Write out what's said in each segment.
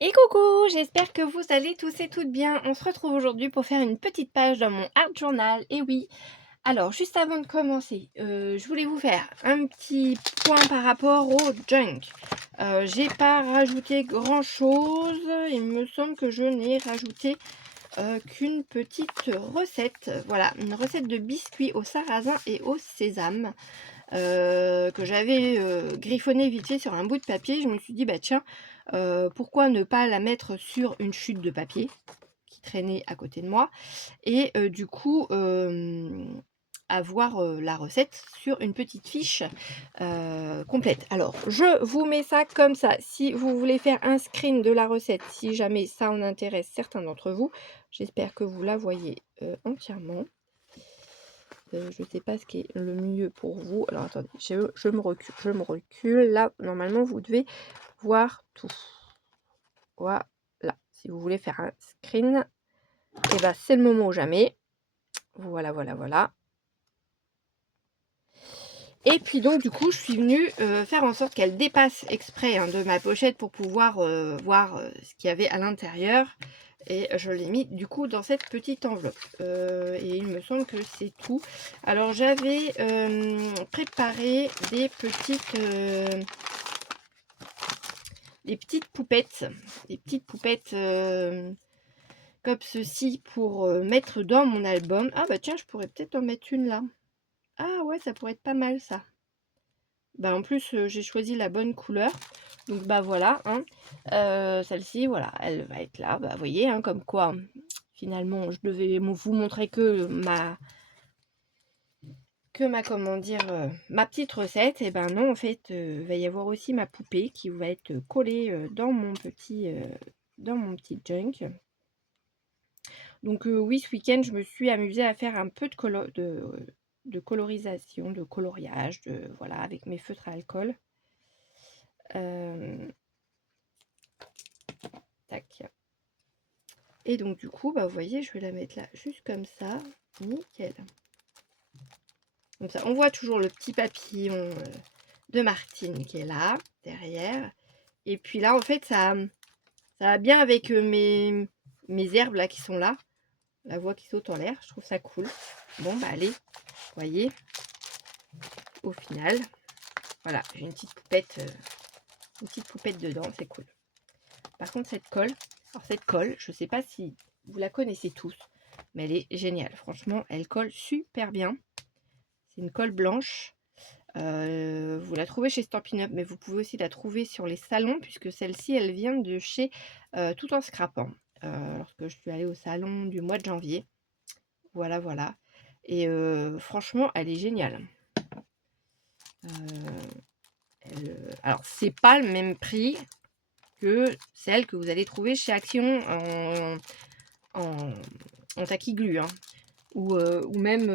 Et coucou, j'espère que vous allez tous et toutes bien. On se retrouve aujourd'hui pour faire une petite page dans mon art journal. Et oui, alors juste avant de commencer, je voulais vous faire un petit point par rapport au junk. J'ai pas rajouté grand chose. Il me semble que je n'ai rajouté qu'une petite recette. Voilà, une recette de biscuits au sarrasin et au sésame. Que j'avais griffonné vite fait sur un bout de papier. Je me suis dit, bah tiens, pourquoi ne pas la mettre sur une chute de papier qui traînait à côté de moi et du coup avoir la recette sur une petite fiche complète. Alors je vous mets ça comme ça. Si vous voulez faire un screen de la recette, si jamais ça en intéresse certains d'entre vous, j'espère que vous la voyez entièrement. Je sais pas ce qui est le mieux pour vous. Alors attendez, je me recule. Là, normalement, vous devez voir tout. Voilà. Si vous voulez faire un screen, et ben c'est le moment ou jamais. Voilà, voilà, voilà. Et puis donc du coup, je suis venue faire en sorte qu'elle dépasse exprès de ma pochette pour pouvoir voir ce qu'il y avait à l'intérieur. Et je l'ai mis du coup dans cette petite enveloppe. Et il me semble que c'est tout. Alors j'avais préparé des petites poupettes. Des petites poupettes comme ceci pour mettre dans mon album. Ah bah tiens, je pourrais peut-être en mettre une là. Ah ouais, ça pourrait être pas mal ça. Bah en plus j'ai choisi la bonne couleur, donc bah voilà, celle-ci, voilà, elle va être là, bah vous voyez, comme quoi finalement je devais vous montrer que comment dire, ma petite recette. Et ben non, en fait va y avoir aussi ma poupée qui va être collée dans mon petit junk. Donc oui, ce week-end je me suis amusée à faire un peu de colorisation, de coloriage, voilà, avec mes feutres à alcool. Tac. Et donc du coup, bah vous voyez, je vais la mettre là, juste comme ça, nickel. Comme ça, on voit toujours le petit papillon de Martine qui est là, derrière. Et puis là, en fait, ça va bien avec mes herbes là qui sont là. La voix qui saute en l'air, je trouve ça cool. Bon, bah allez, vous voyez, au final, voilà, j'ai une petite poupette dedans, c'est cool. Par contre, cette colle, je sais pas si vous la connaissez tous, mais elle est géniale. Franchement, elle colle super bien. C'est une colle blanche. Vous la trouvez chez Stampin' Up, mais vous pouvez aussi la trouver sur les salons, puisque celle-ci, elle vient de chez Tout en Scrapant. Lorsque je suis allée au salon du mois de janvier. Voilà, voilà. Et franchement, elle est géniale. Alors, c'est pas le même prix que celle que vous allez trouver chez Action en taquis glu, ou même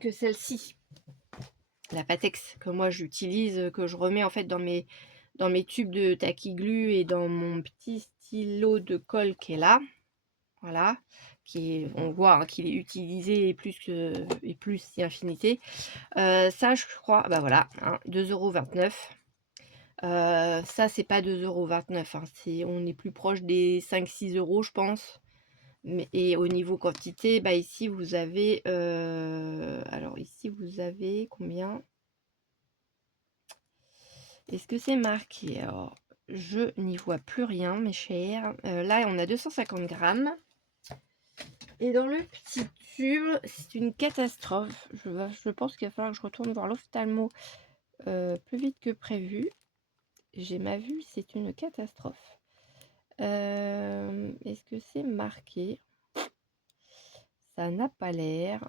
que celle-ci, la Patex, que moi j'utilise, que je remets en fait dans mes tubes de taquis glu et dans mon petit stylo de colle qui est là. Voilà, on voit qu'il est utilisé et plus si infinité. Ça, je crois, bah voilà, 2,29 €. Ça, c'est pas 2,29 €, on est plus proche des 5-6 €, je pense. Et au niveau quantité, bah ici vous avez alors ici vous avez combien? Est-ce que c'est marqué? Alors je n'y vois plus rien, mes chers. Là on a 250 grammes. Et dans le petit tube, c'est une catastrophe. Je pense qu'il va falloir que je retourne voir l'ophtalmo plus vite que prévu. J'ai ma vue, c'est une catastrophe. Est-ce que c'est marqué? Ça n'a pas l'air.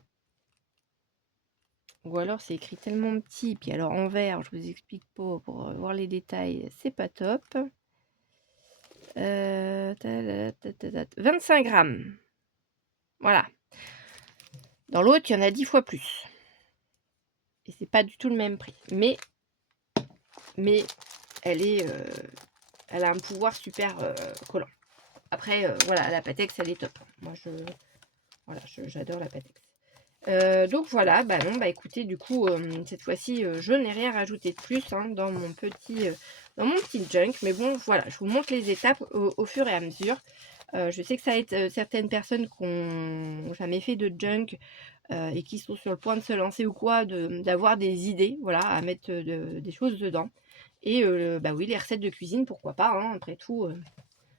Ou alors c'est écrit tellement petit, puis alors en vert, je vous explique pas, pour voir les détails, c'est pas top. 25 grammes. Voilà. Dans l'autre, il y en a 10 fois plus. Et c'est pas du tout le même prix. Mais elle a un pouvoir super collant. Après, voilà, la Patex, elle est top. Moi, j'adore la Patex. Donc voilà, bah non, bah écoutez, du coup, cette fois-ci, je n'ai rien rajouté de plus, hein, dans mon petit junk. Mais bon, voilà, je vous montre les étapes au fur et à mesure. Je sais que ça aide, certaines personnes qui ont jamais fait de junk, et qui sont sur le point de se lancer ou quoi, d'avoir des idées, voilà, à mettre, des choses dedans. Et bah oui, les recettes de cuisine, pourquoi pas, hein, après tout,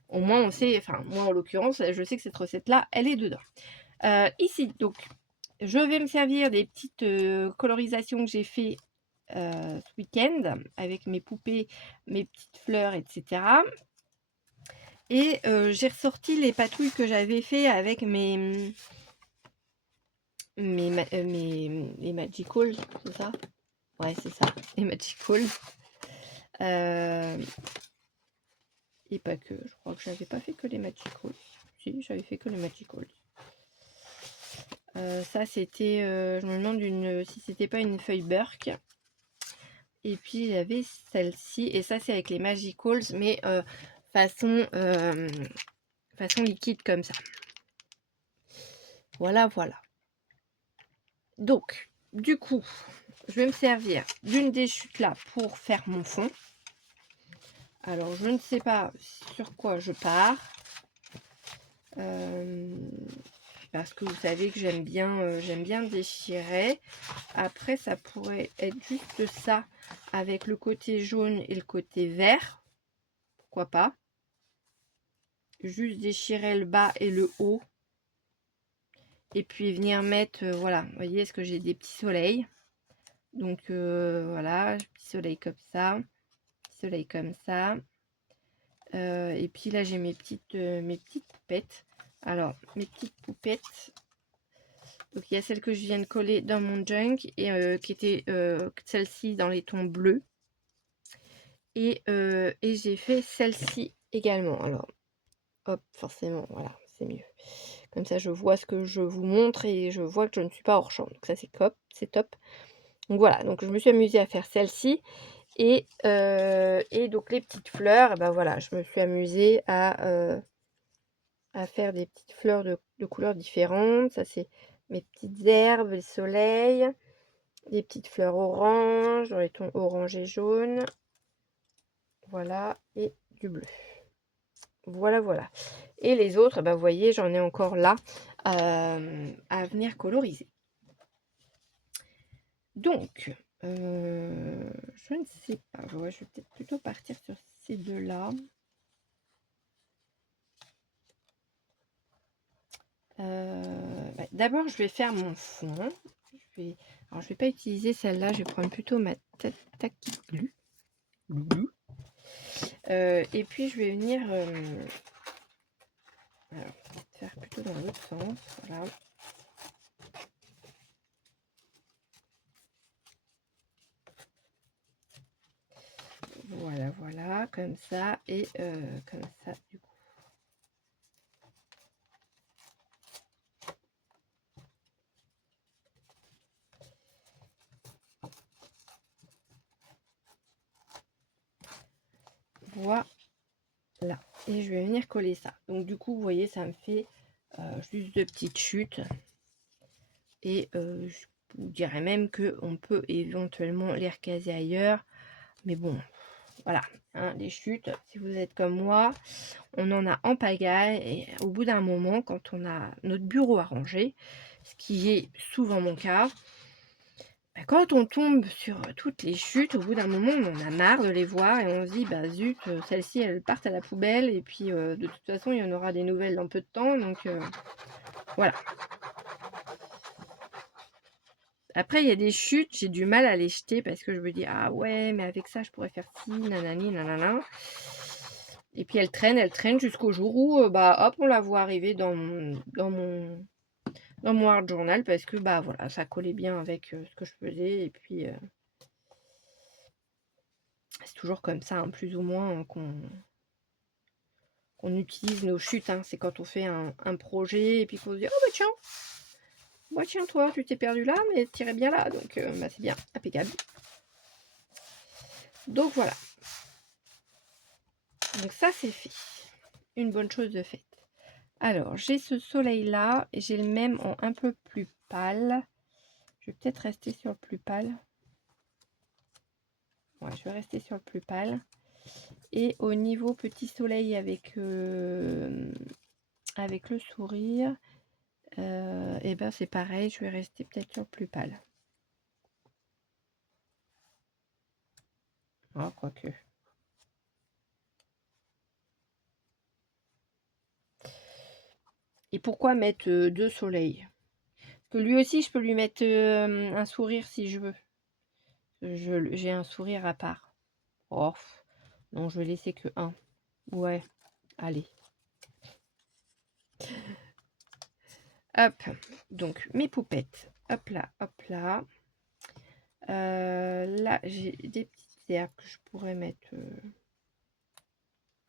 au moins on sait, enfin moi en l'occurrence, je sais que cette recette-là, elle est dedans. Ici, donc, je vais me servir des petites colorisations que j'ai fait ce week-end avec mes poupées, mes petites fleurs, etc. Et j'ai ressorti les patouilles que j'avais fait avec mes Magicals, c'est ça? Ouais, c'est ça, les Magicals. Et pas que, je crois que j'avais pas fait que les Magicals. Si, j'avais fait que les Magicals. Ça c'était, je me demande si c'était pas une feuille Burke. Et puis il y avait celle-ci, et ça c'est avec les Magicals, mais façon, façon liquide comme ça. Voilà, voilà. Donc, du coup, je vais me servir d'une des chutes là pour faire mon fond. Alors, je ne sais pas sur quoi je pars. Parce que vous savez que j'aime bien déchirer. Après, ça pourrait être juste ça avec le côté jaune et le côté vert. Pourquoi pas? Juste déchirer le bas et le haut. Et puis venir mettre, voilà, vous voyez, est-ce que j'ai des petits soleils? Donc voilà, petit soleil comme ça, petit soleil comme ça. Et puis là, j'ai mes petites poupettes. Alors, mes petites poupettes. Donc il y a celle que je viens de coller dans mon junk et qui était celle-ci dans les tons bleus. Et j'ai fait celle-ci également. Alors, hop, forcément, voilà, c'est mieux. Comme ça, je vois ce que je vous montre et je vois que je ne suis pas hors champ. Donc ça, c'est top, c'est top. Donc voilà, donc je me suis amusée à faire celle-ci. Et donc les petites fleurs, ben voilà, je me suis amusée à faire des petites fleurs de couleurs différentes. Ça, c'est mes petites herbes, le soleil, des petites fleurs orange, dans les tons orange et jaune. Voilà, et du bleu. Voilà, voilà. Et les autres, bah, vous voyez, j'en ai encore là à venir coloriser. Donc, je ne sais pas. Ouais, je vais peut-être plutôt partir sur ces deux-là. D'abord, je vais faire mon fond. Alors, je vais pas utiliser celle-là. Je vais prendre plutôt ma tac glue. Et puis, je vais venir... alors, faire plutôt dans l'autre sens. Voilà. Voilà, voilà, comme ça et comme ça du coup. Voilà. Et je vais venir coller ça. Donc du coup, vous voyez, ça me fait juste deux petites chutes. Et je vous dirais même qu'on peut éventuellement les recaser ailleurs. Mais bon, voilà, hein, les chutes, si vous êtes comme moi, on en a en pagaille. Et au bout d'un moment, quand on a notre bureau à ranger, ce qui est souvent mon cas, bah, quand on tombe sur toutes les chutes, au bout d'un moment, on en a marre de les voir et on se dit, bah zut, celles-ci, elles partent à la poubelle. Et puis, de toute façon, il y en aura des nouvelles dans peu de temps. Donc, voilà. Après, il y a des chutes, j'ai du mal à les jeter parce que je me dis, ah ouais, mais avec ça, je pourrais faire ci, nanani, nanana. Et puis, elle traîne jusqu'au jour où, bah, hop, on la voit arriver dans mon art journal parce que, bah, voilà, ça collait bien avec ce que je faisais. Et puis, c'est toujours comme ça, hein, plus ou moins, hein, qu'on utilise nos chutes. Hein. C'est quand on fait un projet et puis qu'on se dit, oh bah tiens, toi, tu t'es perdu là, mais t'irais bien là. Donc, bah, c'est bien, impeccable. Donc, voilà. Donc, ça, c'est fait. Une bonne chose de faite. Alors, j'ai ce soleil là et j'ai le même en un peu plus pâle. Je vais peut-être rester sur le plus pâle. Ouais, je vais rester sur le plus pâle. Et au niveau petit soleil avec le sourire, et ben c'est pareil, je vais rester peut-être sur le plus pâle. Ah, quoique. Et pourquoi mettre 2 soleils? Parce que lui aussi, je peux lui mettre un sourire si je veux. J'ai un sourire à part. Oh, non, je vais laisser que un. Ouais, allez. Hop, donc mes poupettes. Hop là, hop là. Là, j'ai des petites herbes que je pourrais mettre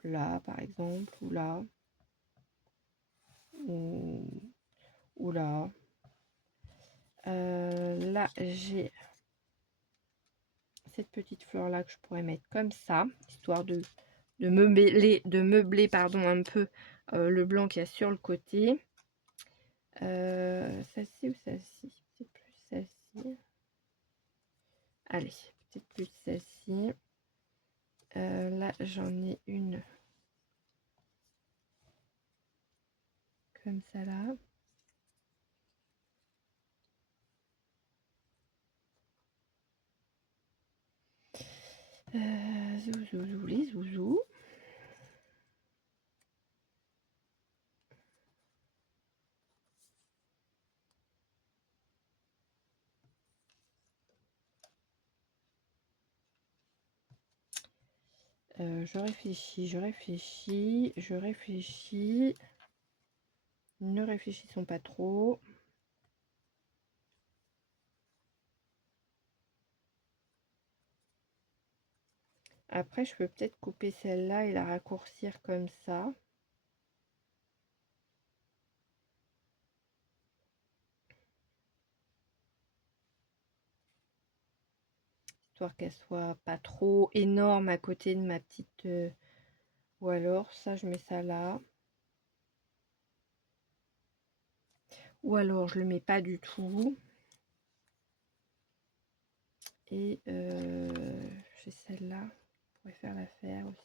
là, par exemple, ou là. Ou là. Là, j'ai cette petite fleur là que je pourrais mettre comme ça, histoire de meubler pardon, un peu le blanc qu'il y a sur le côté. Celle-ci ou celle-ci? C'est plus celle-ci. Allez, peut-être plus celle-ci. Là, j'en ai une comme ça là. Zouzou, les zouzous. Je réfléchis, je réfléchis, je réfléchis. Ne réfléchissons pas trop. Après, je peux peut-être couper celle-là et la raccourcir comme ça. Histoire qu'elle soit pas trop énorme à côté de ma petite... Ou alors, ça, je mets ça là. Ou alors, je le mets pas du tout. Et j'ai celle-là. Je pourrais faire l'affaire aussi.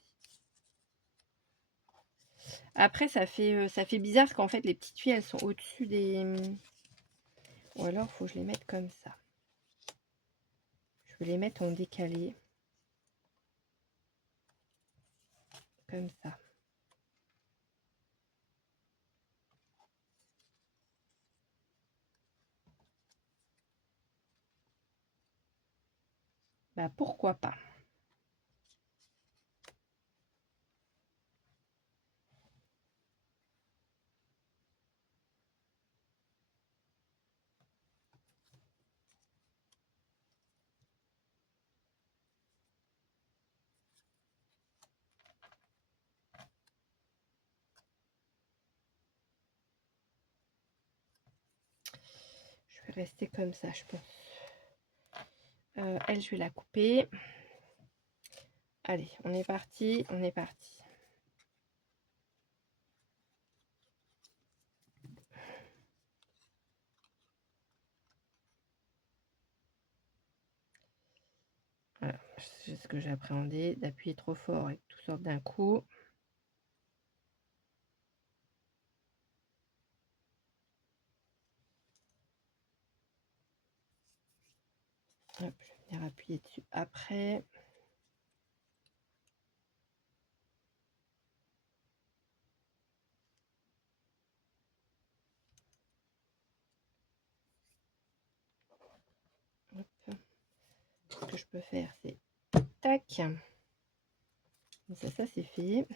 Après, ça fait bizarre qu'en fait, les petites tuiles, elles sont au-dessus des... Ou alors, il faut que je les mette comme ça. Je vais les mettre en décalé. Comme ça. Bah, pourquoi pas. Je vais rester comme ça, je pense. Elle, je vais la couper. Allez, on est parti, on est parti. Voilà, c'est ce que j'ai appréhendé, d'appuyer trop fort et tout sort d'un coup. Hop, je vais venir appuyer dessus après. Hop. Ce que je peux faire, c'est tac. Ça c'est fait.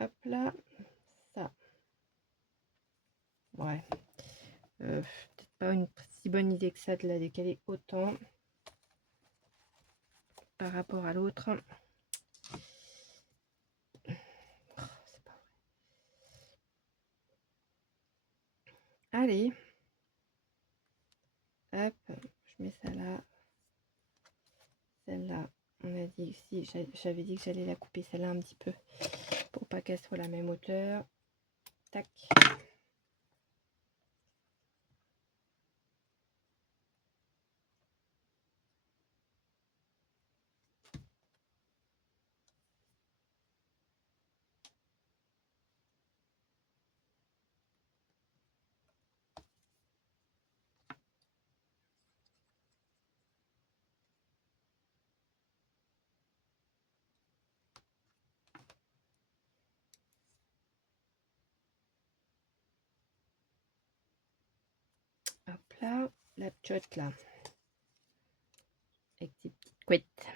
Hop là, ça. Ouais. Peut-être pas une si bonne idée que ça de la décaler autant par rapport à l'autre. Oh, c'est pas vrai. Allez. Hop, je mets ça là. Celle-là, on a dit si j'avais dit que j'allais la couper celle-là un petit peu pour pas qu'elles soient à la même hauteur. Tac. Hop là, la pchotte là. Avec ces petites couettes.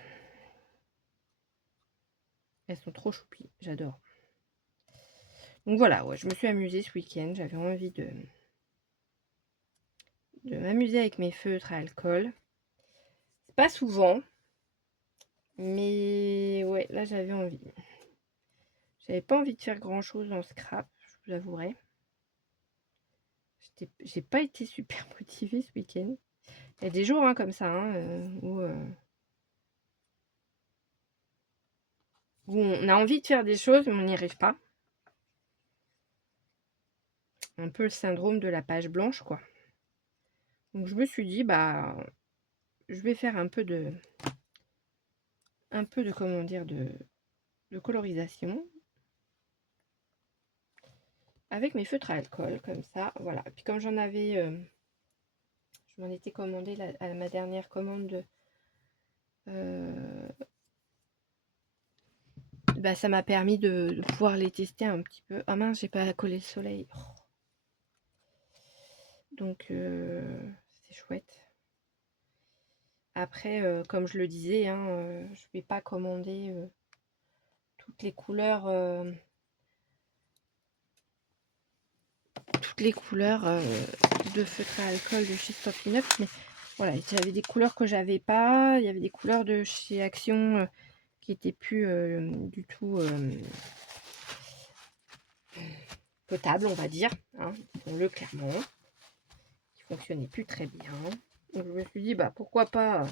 Elles sont trop choupies, j'adore. Donc voilà, ouais, je me suis amusée ce week-end. J'avais envie de m'amuser avec mes feutres à alcool. C'est pas souvent, mais ouais, là j'avais envie. J'avais pas envie de faire grand chose en scrap, je vous avouerai. J'ai pas été super motivée ce week-end. Il y a des jours hein, comme ça où on a envie de faire des choses mais on n'y arrive pas. Un peu le syndrome de la page blanche quoi. Donc je me suis dit bah je vais faire un peu de comment dire de colorisation avec mes feutres à alcool comme ça, voilà. Et puis comme j'en avais je m'en étais commandé à ma dernière commande bah, ça m'a permis de pouvoir les tester un petit peu. Ah mince, j'ai pas collé le soleil. Oh. Donc c'est chouette. Après, comme je le disais, hein, je vais pas commander toutes les couleurs de feutre à alcool de chez Stop Enough, mais voilà, j'avais des couleurs que j'avais pas, il y avait des couleurs de chez Action qui étaient plus du tout potables, on va dire, hein, disons-le clairement, qui fonctionnaient plus très bien. Donc je me suis dit bah pourquoi pas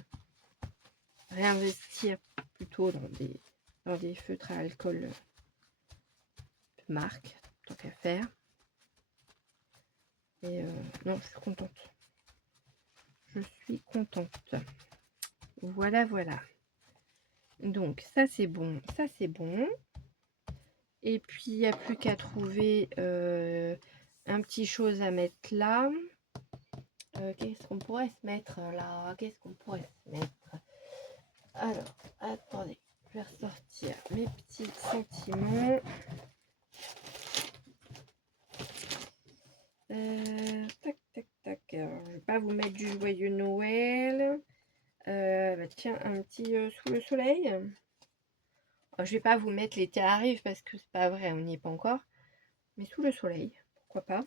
réinvestir plutôt dans des feutres à alcool de marque, tant qu'à faire. Et non, je suis contente. Je suis contente. Voilà, voilà. Donc ça c'est bon, ça c'est bon. Et puis il n'y a plus qu'à trouver un petit chose à mettre là. Qu'est-ce qu'on pourrait se mettre là? Qu'est-ce qu'on pourrait se mettre? Alors, attendez, je vais ressortir mes petits sentiments. Tac, tac, tac. Alors, je vais pas vous mettre du joyeux Noël. Bah, tiens, un petit sous le soleil. Alors, je vais pas vous mettre l'été arrive parce que c'est pas vrai, on n'y est pas encore. Mais sous le soleil, pourquoi pas.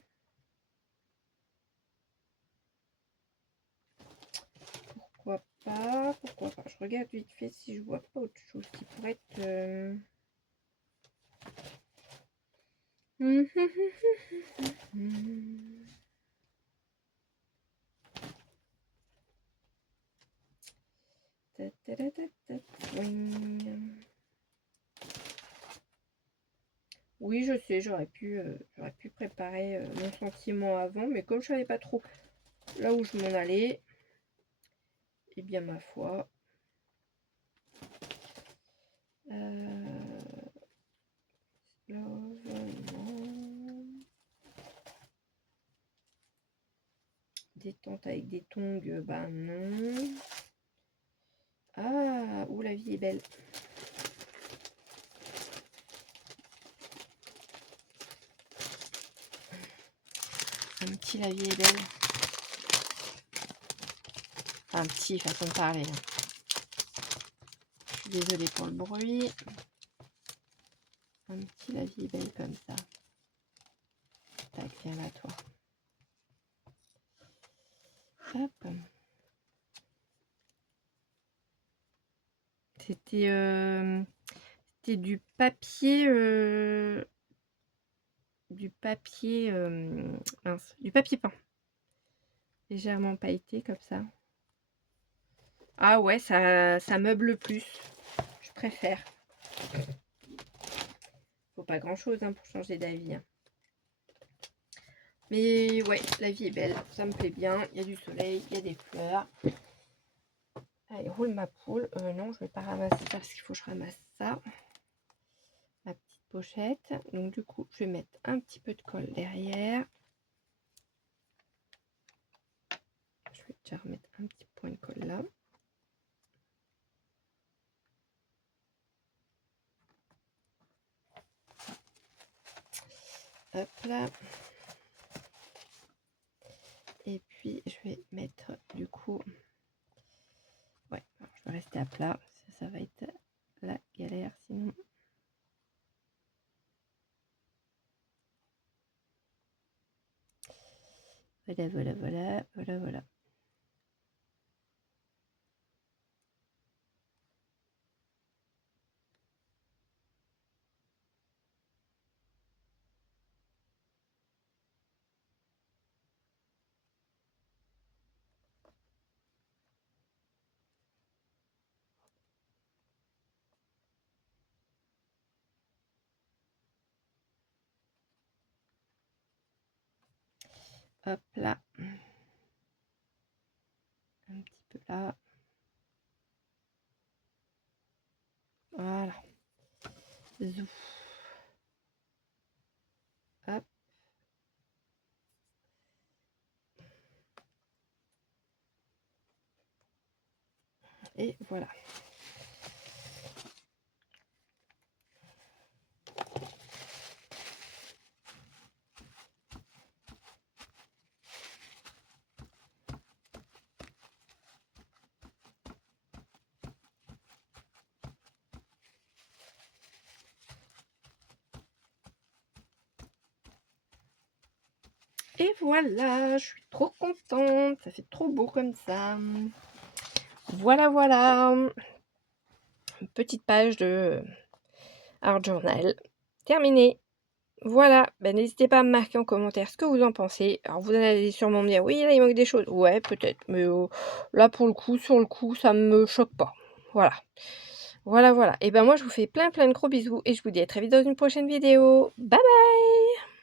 Pourquoi pas, pourquoi pas. Je regarde vite fait si je vois pas autre chose qui pourrait être... Oui, je sais, j'aurais pu préparer mon sentiment avant, mais comme je savais pas trop là où je m'en allais, et bien ma foi, détente avec des tongs, bah non. Ah, où la vie est belle. Un petit la vie est belle. Un petit façon de parler. Je suis désolée pour le bruit. Un petit la vie est belle comme ça. Tac, viens là toi. Hop. C'était du papier mince, du papier peint. Légèrement pailleté comme ça. Ah ouais, ça meuble plus. Je préfère. Faut pas grand-chose pour changer d'avis. Mais ouais, la vie est belle, ça me plaît bien. Il y a du soleil, il y a des fleurs. Allez, roule ma poule. Non, je vais pas ramasser ça parce qu'il faut que je ramasse ça. Ma petite pochette. Donc du coup, je vais mettre un petit peu de colle derrière. Je vais déjà remettre un petit point de colle là. Hop là. Et puis je vais mettre du coup... Ouais, alors, je vais rester à plat. Ça va être la galère sinon. Voilà, voilà, voilà, voilà, voilà. Hop là. Un petit peu là. Voilà. Zouf. Hop. Et voilà. Et voilà, je suis trop contente. Ça fait trop beau comme ça. Voilà, voilà. Une petite page de Art Journal. Terminée. Voilà, ben, n'hésitez pas à me marquer en commentaire ce que vous en pensez. Alors vous allez sûrement me dire, oui, là il manque des choses. Ouais, peut-être, mais là pour le coup, sur le coup, ça me choque pas. Voilà. Voilà, voilà. Et ben moi je vous fais plein de gros bisous et je vous dis à très vite dans une prochaine vidéo. Bye bye!